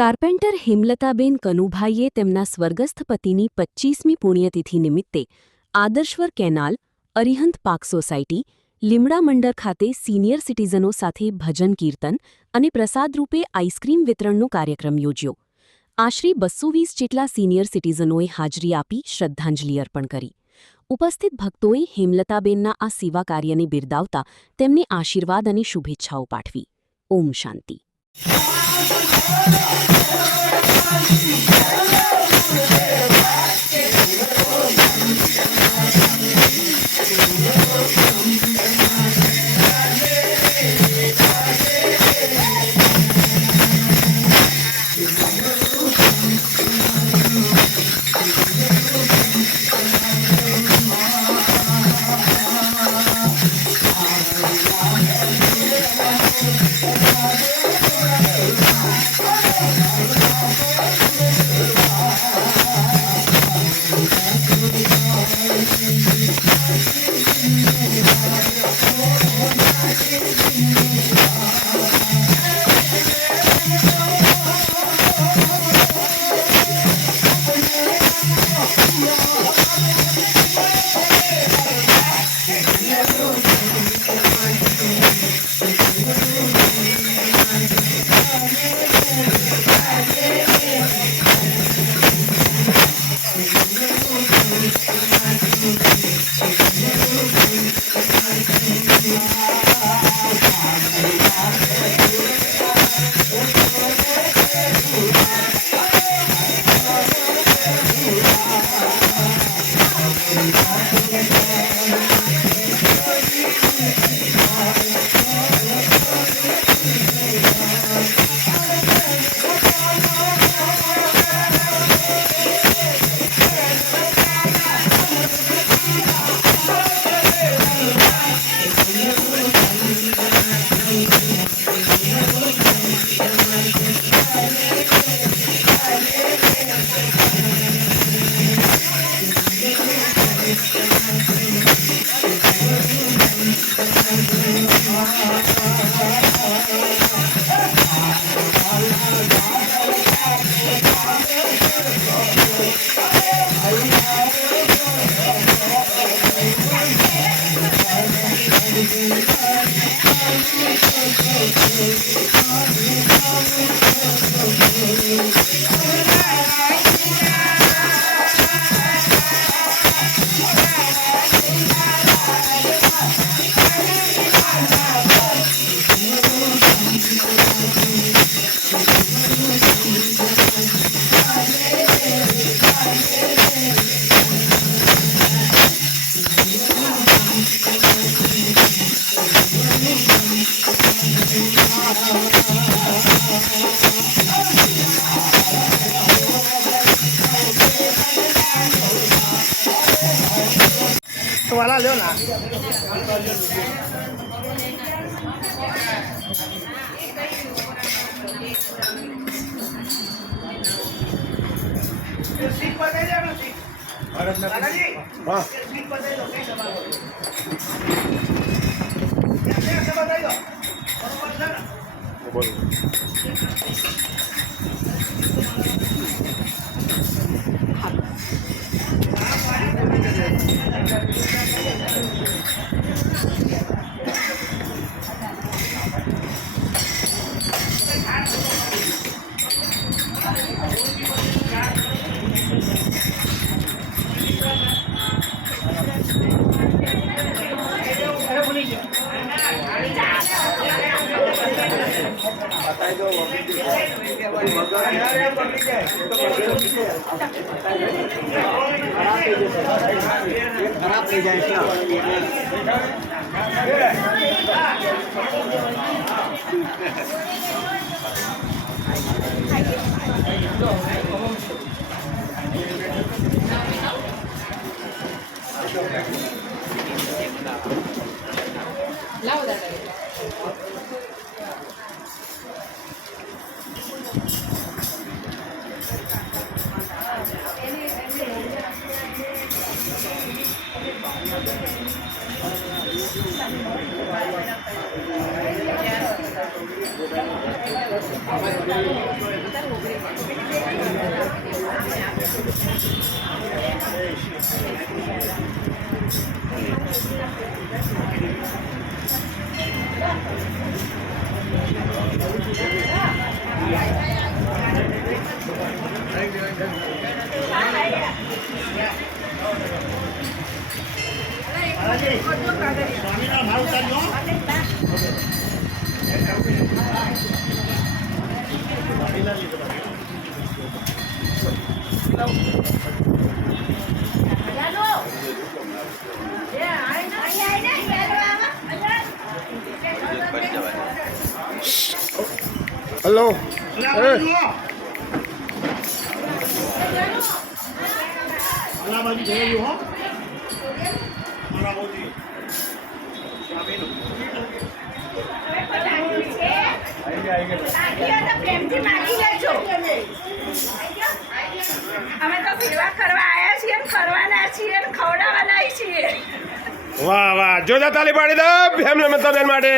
કાર્પેન્ટર હેમલતાબેન કનુભાઈએ તેમના સ્વર્ગસ્થ પતિની 25મી પુણ્યતિથિ નિમિત્તે આદર્શવર કેનાલ, અરિહંત પાક સોસાયટી, લીમડા મંડળ ખાતે સિનિયર સિટીઝનો સાથે ભજન કીર્તન અને પ્રસાદરૂપે આઈસ્ક્રીમ વિતરણનો કાર્યક્રમ યોજ્યો. આશરે 220 જેટલા સિનિયર સિટીઝનોએ હાજરી આપી શ્રદ્ધાંજલિ અર્પણ કરી. ઉપસ્થિત ભક્તોએ હેમલતાબેનના આ સેવા કાર્યને બિરદાવતા તેમને આશીર્વાદ અને શુભેચ્છાઓ પાઠવી. ઓમ શાંતિ. वाला लो ना सीट पर दे जाओ सीट दादाजी हां सीट पर दे दो कैसे बात कैसे बताई दो बरोबर है ना बोलो खराब नहीं जाए હેલો પ્રેમથી માગી લેજો. અમે તો સેવા કરવા આવ્યા છીએ ને કરવાના છીએ ને ખવડાવવાના છીએ. વાહ વાહ જોરદાર તાલી પાડી દો ફેમિલી મતદાન માટે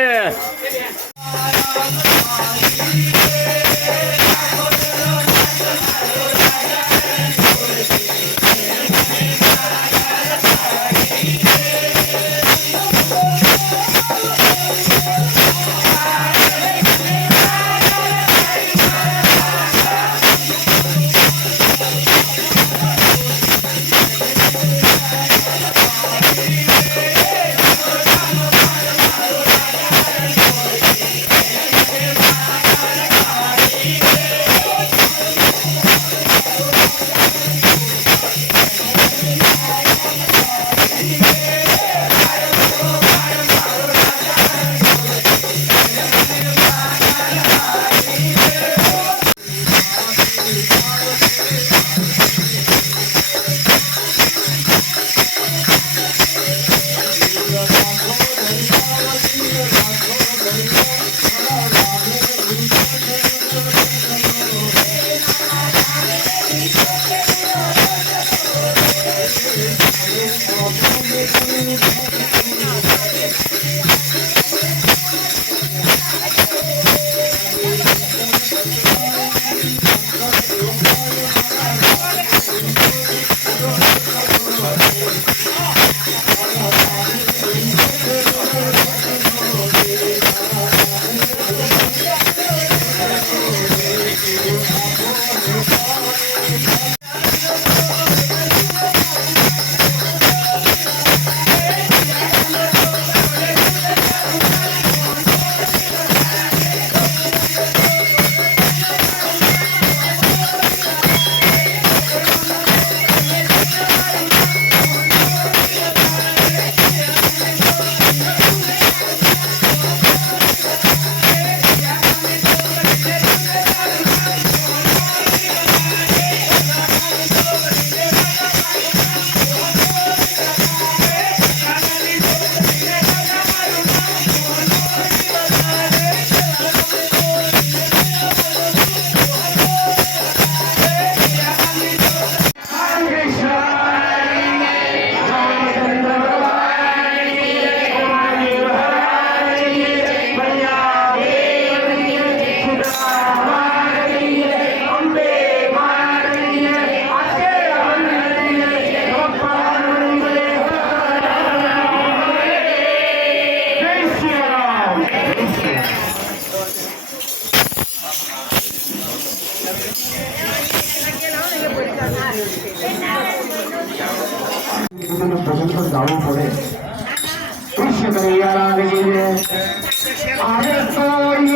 ભજન પર ગાવું પડે કૃષ્ણ કનૈયા લાલ કી જય અરે તો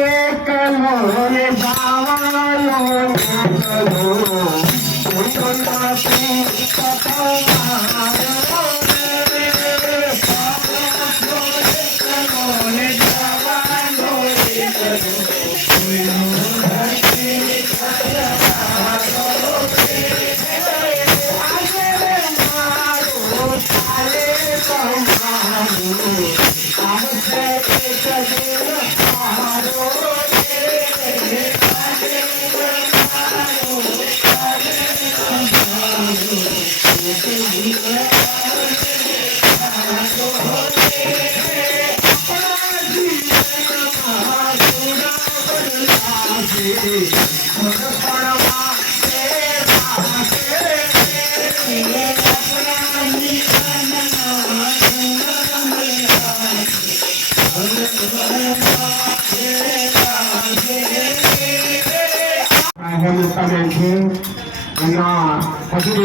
એક લોરે ગાવાનો એકલો ઉઠોનાથી કથાવારો લોરે ગાવાનો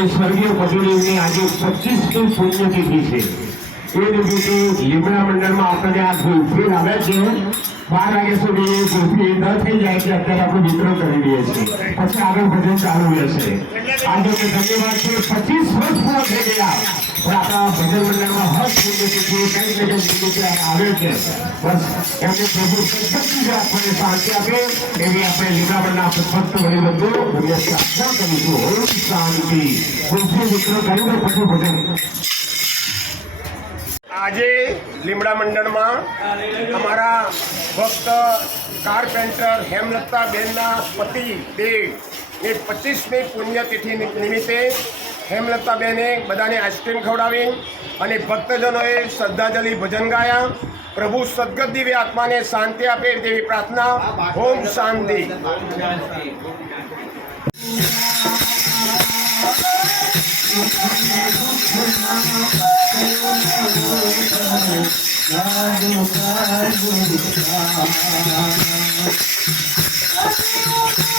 સ્વર્ગીય પટોળીની આજે 25મી પુણ્યતિથિ છે એ નિમિત્તે લીમડા મંડળમાં આપણે આ ગુલફી આવે છે 12 વાગ્યા સુધી એ ગુલફી ન થઈ જાય છે અત્યારે આપણે વિતરણ કરી દઈએ છીએ પછી આગળ ભજન ચાલુ રહેશે આજે કે ધન્યવાદ છે 25 વર્ષ પૂરા થઈ ગયા પણ આપણા ભજન મંડળમાં હર્ષ નિમિત્તે કંઈક ને કંઈક નિમિત્તે આવે છે બસ એમને પ્રભુ સદગતિ આપણને શાંતિ આપે એવી આપણે લીમડા મંડળના ભક્ત વડીવંદો એમને પ્રાર્થના કરીશું ઓમ શાંતિ ગુલફી વિતરણ કરીને પછી ભજન આજે લીમડા મંડળમાં અમારા ભક્ત કાર્પેન્ટર હેમલતાબેનના પતિ દેવની 25મી પુણ્યતિથિ નિમિત્તે હેમલતાબેને બધાને આઈસ્ક્રીમ ખવડાવી અને ભક્તજનોએ શ્રદ્ધાંજલિ ભજન ગાયા પ્રભુ સદગત આત્માને શાંતિ આપે તેવી પ્રાર્થના ઓમ શાંતિ Thank you.